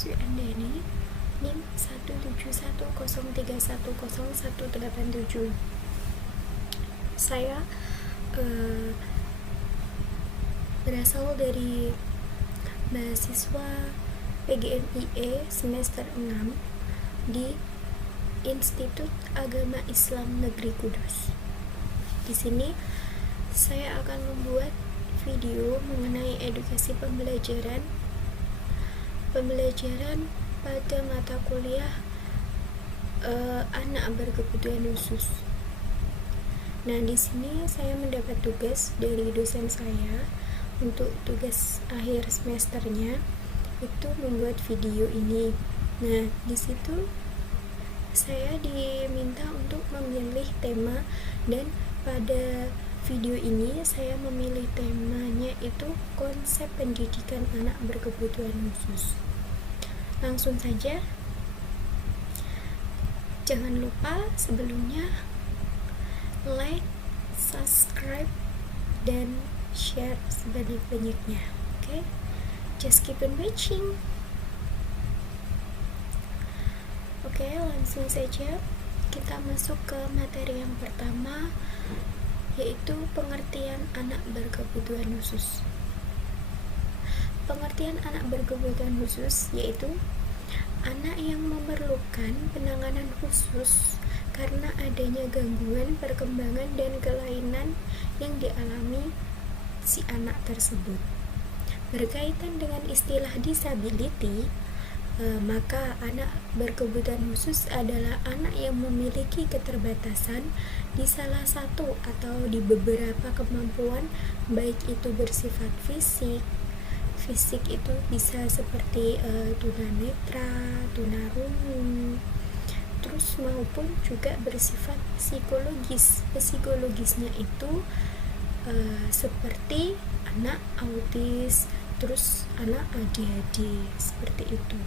mahasiswi Andani NIM 17103100187. Saya berasal dari mahasiswa PGMIE semester 6 di Institut Agama Islam Negeri Kudus. Di sini saya akan membuat video mengenai edukasi pembelajaran pada mata kuliah anak berkebutuhan khusus. Nah, di sini saya mendapat tugas dari dosen saya untuk tugas akhir semesternya itu membuat video ini. Nah, di situ saya diminta untuk memilih tema, dan pada video ini saya memilih temanya itu konsep pendidikan anak berkebutuhan khusus. Langsung saja, jangan lupa sebelumnya like, subscribe, dan share sebanyak-banyaknya. Okay? Just keep on watching. Oke, langsung saja kita masuk ke materi yang pertama, yaitu pengertian anak berkebutuhan khusus. Pengertian anak berkebutuhan khusus yaitu anak yang memerlukan penanganan khusus karena adanya gangguan perkembangan dan kelainan yang dialami si anak tersebut. Berkaitan dengan istilah disability, maka anak berkebutuhan khusus adalah anak yang memiliki keterbatasan di salah satu atau di beberapa kemampuan, baik itu bersifat fisik itu bisa seperti tunanetra, tunarungu, terus maupun juga bersifat psikologis. Psikologisnya itu seperti anak autis, terus anak ADHD, seperti itu.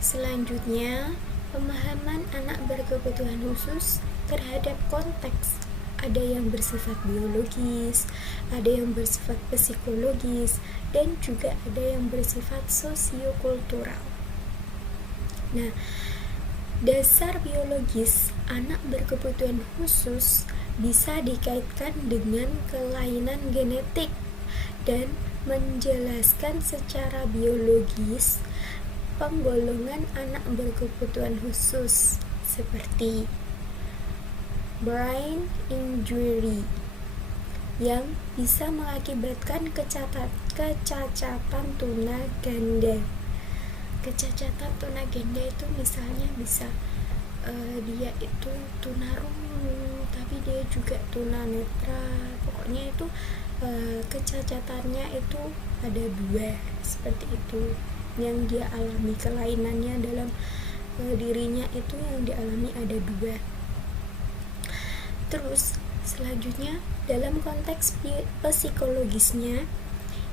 Selanjutnya, pemahaman anak berkebutuhan khusus terhadap konteks. Ada yang bersifat biologis, ada yang bersifat psikologis, dan juga ada yang bersifat sosiokultural. Nah, dasar biologis anak berkebutuhan khusus bisa dikaitkan dengan kelainan genetik dan menjelaskan secara biologis penggolongan anak berkebutuhan khusus seperti brain injury yang bisa mengakibatkan kecacatan tunaganda. Kecacatan tunaganda itu misalnya bisa dia itu tunarungu tapi dia juga tunanetra. Pokoknya itu kecacatannya itu ada dua, seperti itu yang dia alami. Kelainannya dalam dirinya itu yang dialami ada dua. Terus selanjutnya dalam konteks psikologisnya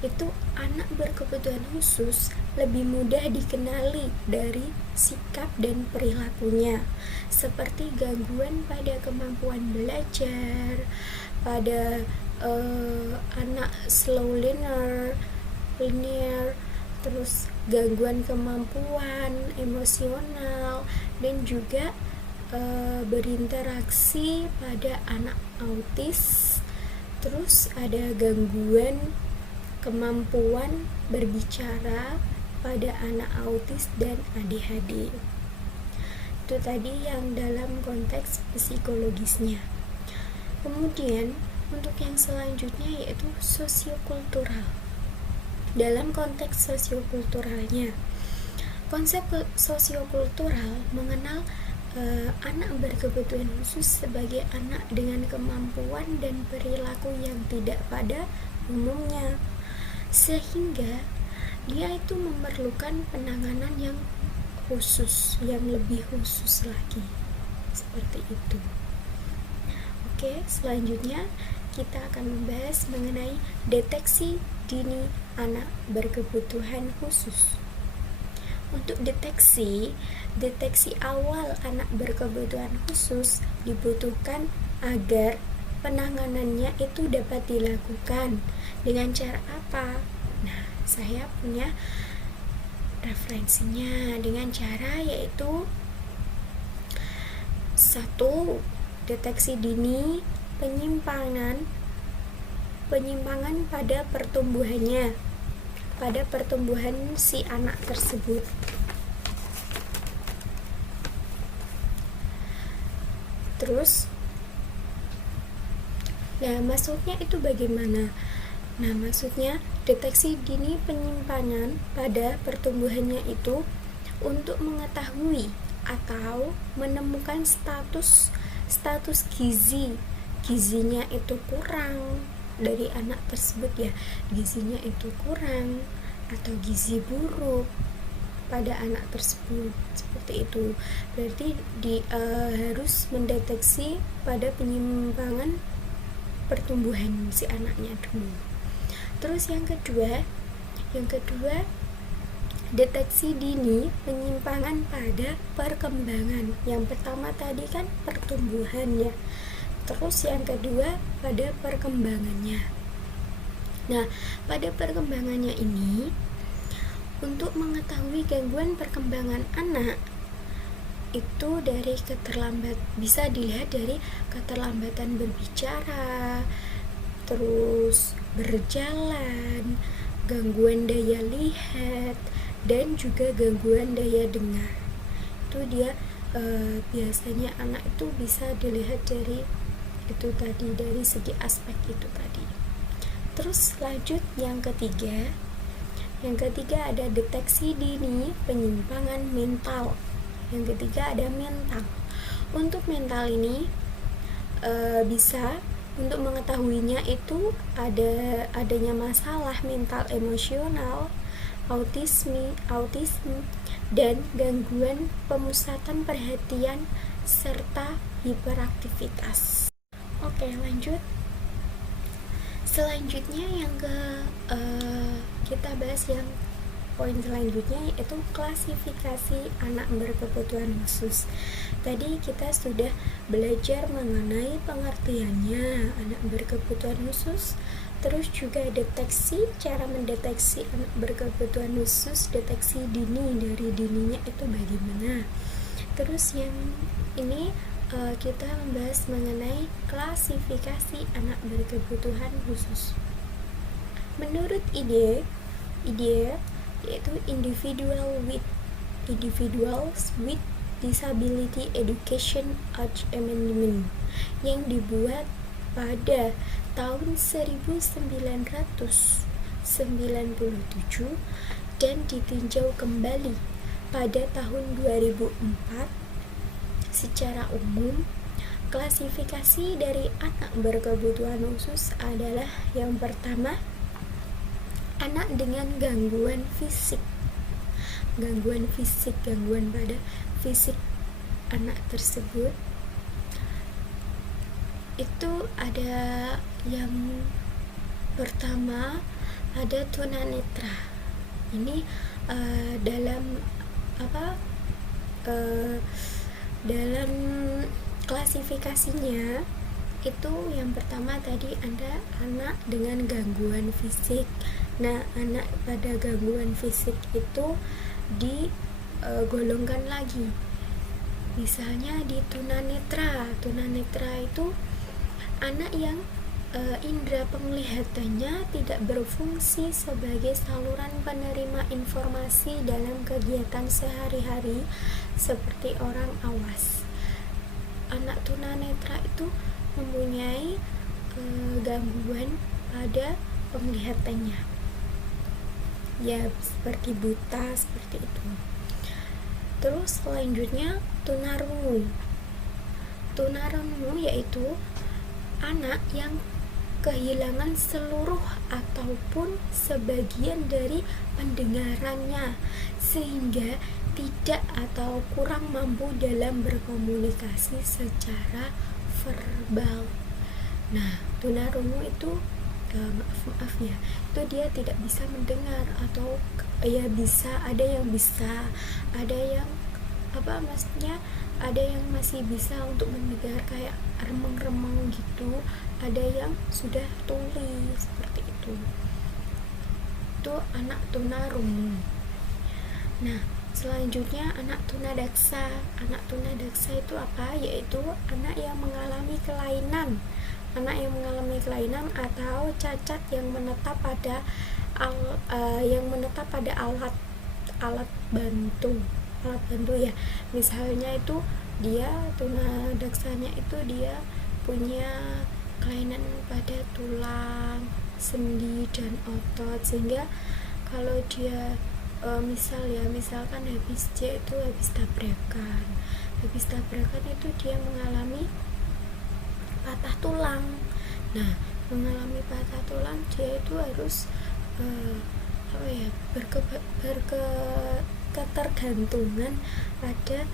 itu anak berkebutuhan khusus lebih mudah dikenali dari sikap dan perilakunya, seperti gangguan pada kemampuan belajar, pada anak slow learner, terus gangguan kemampuan emosional, dan juga berinteraksi pada anak autis. Terus ada gangguan kemampuan berbicara pada anak autis dan ADHD. Itu tadi yang dalam konteks psikologisnya. Kemudian untuk yang selanjutnya yaitu sosiokultural. Dalam konteks sosiokulturalnya, konsep sosiokultural mengenal anak berkebutuhan khusus sebagai anak dengan kemampuan dan perilaku yang tidak pada umumnya, sehingga dia itu memerlukan penanganan yang khusus, yang lebih khusus lagi, seperti itu. Oke, selanjutnya kita akan membahas mengenai deteksi dini anak berkebutuhan khusus. Untuk deteksi awal anak berkebutuhan khusus dibutuhkan agar penanganannya itu dapat dilakukan dengan cara apa? Nah, saya punya referensinya dengan cara yaitu: 1. Deteksi dini penyimpangan pada pertumbuhan si anak tersebut. Terus, maksudnya itu bagaimana? Maksudnya deteksi dini penyimpangan pada pertumbuhannya itu untuk mengetahui atau menemukan status gizinya itu kurang dari anak tersebut, ya, gizinya itu kurang atau gizi buruk pada anak tersebut, seperti itu. Berarti harus mendeteksi pada penyimpangan pertumbuhan si anaknya dulu. Terus yang kedua deteksi dini penyimpangan pada perkembangan. Yang pertama tadi kan pertumbuhan, ya. Terus yang kedua pada perkembangannya. Pada perkembangannya ini, untuk mengetahui gangguan perkembangan anak itu bisa dilihat dari keterlambatan berbicara, terus berjalan, gangguan daya lihat, dan juga gangguan daya dengar. Itu dia biasanya anak itu bisa dilihat dari itu tadi, dari segi aspek itu tadi. Terus lanjut yang ketiga ada deteksi dini penyimpangan mental. Yang ketiga ada mental. Untuk mental ini bisa untuk mengetahuinya itu adanya masalah mental emosional, autisme, dan gangguan pemusatan perhatian serta hiperaktivitas. Oke, lanjut. Selanjutnya kita bahas yang poin selanjutnya, yaitu klasifikasi anak berkebutuhan khusus. Tadi kita sudah belajar mengenai pengertiannya anak berkebutuhan khusus, terus juga cara mendeteksi anak berkebutuhan khusus, deteksi dini, dari dininya itu bagaimana. Terus yang ini kita membahas mengenai klasifikasi anak berkebutuhan khusus. Menurut ide yaitu Individuals with Disability Education Act Amendment yang dibuat pada tahun 1997 dan ditinjau kembali pada tahun 2004. Secara umum, klasifikasi dari anak berkebutuhan khusus adalah: yang pertama, anak dengan gangguan pada fisik anak tersebut. Itu ada yang pertama, ada tunanetra. Ini dalam klasifikasinya itu yang pertama tadi ada anak dengan gangguan fisik. Anak pada gangguan fisik itu digolongkan lagi. Misalnya di tunanetra itu anak yang indera penglihatannya tidak berfungsi sebagai saluran penerima informasi dalam kegiatan sehari-hari seperti orang awas. Anak tunanetra itu mempunyai gangguan pada penglihatannya, ya, seperti buta, seperti itu. Terus selanjutnya tunarungu yaitu anak yang kehilangan seluruh ataupun sebagian dari pendengarannya sehingga tidak atau kurang mampu dalam berkomunikasi secara verbal. Tunarungu itu maaf ya, itu dia tidak bisa mendengar, atau ya bisa, ada yang bisa, ada yang maksudnya ada yang masih bisa untuk mendengar kayak remeng-remeng gitu, ada yang sudah tuli seperti itu anak tunarungu. Nah, selanjutnya anak tunadaksa. Anak tunadaksa itu apa? Yaitu anak yang mengalami kelainan. Anak yang mengalami kelainan atau cacat yang menetap pada alat bantu ya. Misalnya itu dia tunadaksanya itu dia punya kelainan pada tulang, sendi dan otot, sehingga kalau dia misalkan habis tabrakan itu dia mengalami patah tulang. Nah, mengalami patah tulang dia itu harus ketergantungan pada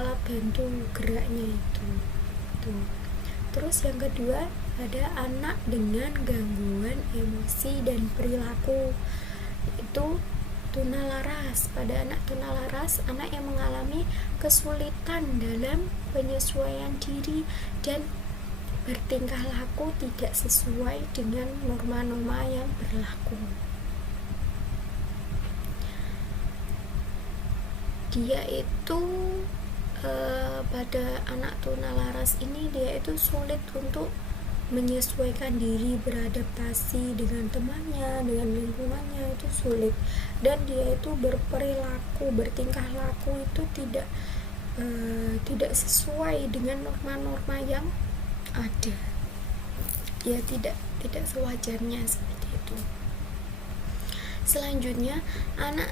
alat bantu geraknya itu. Terus yang kedua ada anak dengan gangguan emosi dan perilaku, itu tunalaras. Pada anak tunalaras, anak yang mengalami kesulitan dalam penyesuaian diri dan bertingkah laku tidak sesuai dengan norma-norma yang berlaku. Dia itu pada anak tunalaras ini dia itu sulit untuk menyesuaikan diri, beradaptasi dengan temannya, dengan lingkungannya, itu sulit. Dan dia itu bertingkah laku itu tidak sesuai dengan norma-norma yang ada. Ya tidak sewajarnya seperti itu. Selanjutnya, anak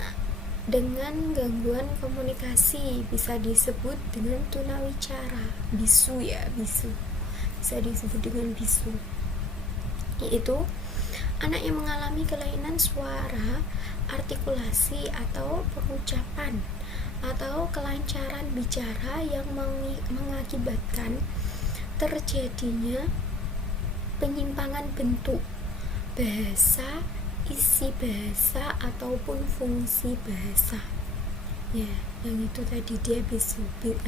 dengan gangguan komunikasi bisa disebut dengan tunawicara, bisu. Bisa disebut dengan bisu, yaitu anak yang mengalami kelainan suara, artikulasi atau pengucapan, atau kelancaran bicara yang mengakibatkan terjadinya penyimpangan bentuk bahasa, isi bahasa ataupun fungsi bahasa. Ya, yang itu tadi dia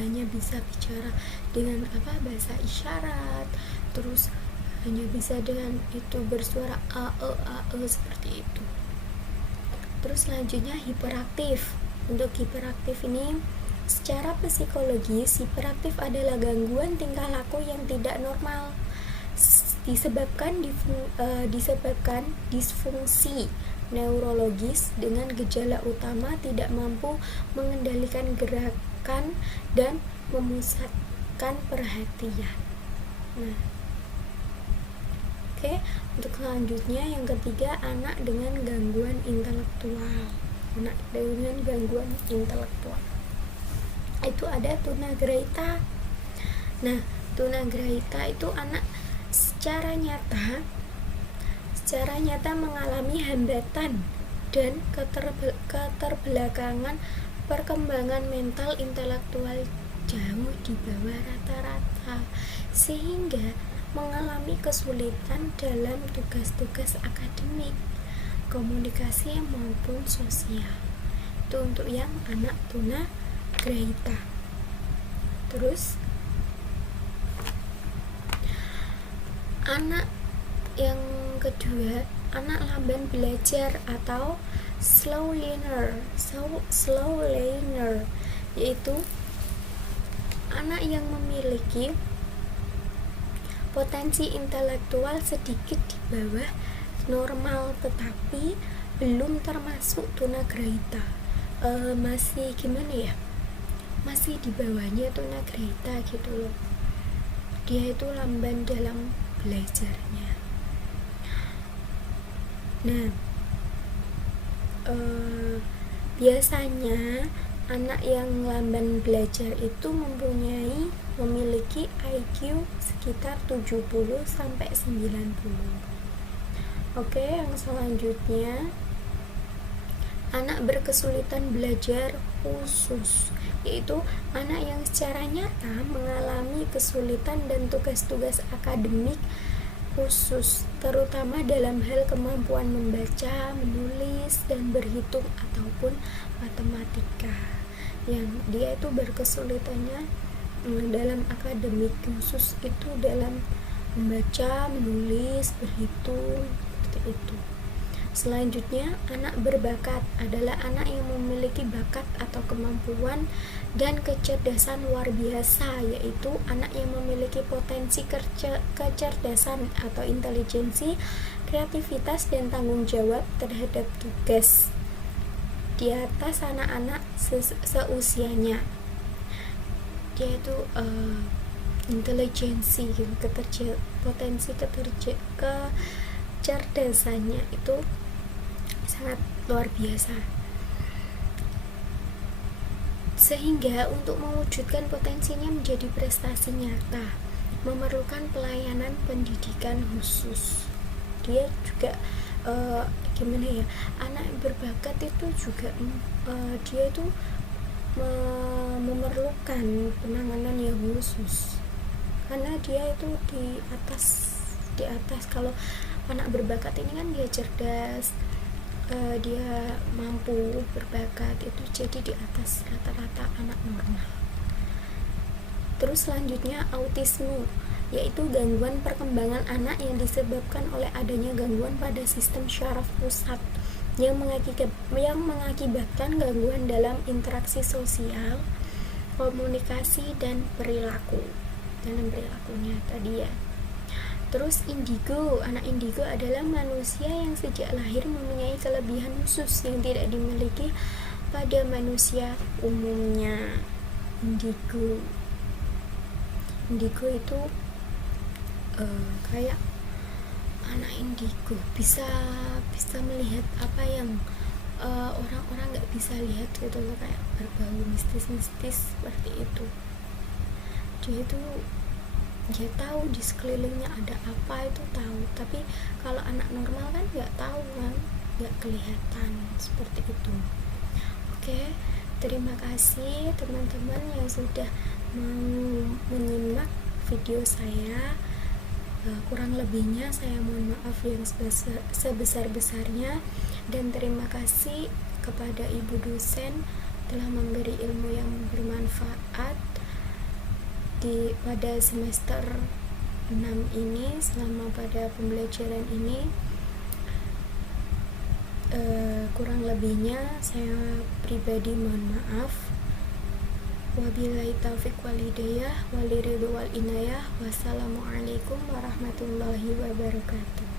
hanya bisa bicara dengan bahasa isyarat, terus hanya bisa dengan itu bersuara a e seperti itu. Terus selanjutnya hiperaktif. Untuk hiperaktif ini secara psikologis, hiperaktif adalah gangguan tingkah laku yang tidak normal disebabkan disfungsi neurologis dengan gejala utama tidak mampu mengendalikan gerakan dan memusatkan perhatian. Nah, untuk selanjutnya yang ketiga, anak dengan gangguan intelektual. Itu ada tunagrahita. Nah, tunagrahita itu anak secara nyata mengalami hambatan dan keterbelakangan perkembangan mental intelektual jauh di bawah rata-rata, sehingga mengalami kesulitan dalam tugas-tugas akademik, komunikasi maupun sosial. Itu untuk yang anak tunagrahita. Terus anak yang kedua, anak lamban belajar atau slow learner, yaitu anak yang memiliki potensi intelektual sedikit di bawah normal tetapi belum termasuk tunagrahita. Masih masih di bawahnya tunagrahita gitu loh. Dia itu lamban dalam belajarnya. Nah, biasanya anak yang lamban belajar itu memiliki IQ sekitar 70 sampai 90. Yang selanjutnya, anak berkesulitan belajar khusus, yaitu anak yang secara nyata mengalami kesulitan dan tugas-tugas akademik khusus, terutama dalam hal kemampuan membaca, menulis, dan berhitung ataupun matematika. Yang dia itu berkesulitannya dalam akademik khusus itu dalam membaca, menulis, berhitung, seperti itu. Selanjutnya, anak berbakat adalah anak yang memiliki bakat atau kemampuan dan kecerdasan luar biasa, yaitu anak yang memiliki potensi kecerdasan atau intelijensi, kreativitas, dan tanggung jawab terhadap tugas di atas anak-anak seusianya. Dia itu intelijensi, potensi kecerdasannya itu sangat luar biasa, sehingga untuk mewujudkan potensinya menjadi prestasi nyata memerlukan pelayanan pendidikan khusus. Dia juga gimana ya, anak yang berbakat itu juga dia itu memerlukan penanganan yang khusus, karena dia itu di atas kalau anak berbakat ini kan dia cerdas, dia mampu berbakat, itu jadi di atas rata-rata anak normal. Terus selanjutnya autisme, yaitu gangguan perkembangan anak yang disebabkan oleh adanya gangguan pada sistem syaraf pusat yang mengakibatkan gangguan dalam interaksi sosial, komunikasi, dan dalam perilakunya tadi ya. Terus indigo, anak indigo adalah manusia yang sejak lahir mempunyai kelebihan khusus yang tidak dimiliki pada manusia umumnya. Indigo itu kayak anak indigo bisa melihat apa yang orang-orang nggak bisa lihat gitu loh, kayak berbau mistis seperti itu. Dia tahu di sekelilingnya ada apa, itu tahu, tapi kalau anak normal kan nggak tahu kan, nggak kelihatan seperti itu. Oke, terima kasih teman-teman yang sudah mau menyimak video saya. Kurang lebihnya saya mohon maaf yang sebesar-besarnya, dan terima kasih kepada ibu dosen telah memberi ilmu yang bermanfaat pada semester 6 ini, selama pada pembelajaran ini. Kurang lebihnya saya pribadi mohon maaf. Wabillahi taufiq wal hidayah, wal ridho wal inayah. Wassalamualaikum warahmatullahi wabarakatuh.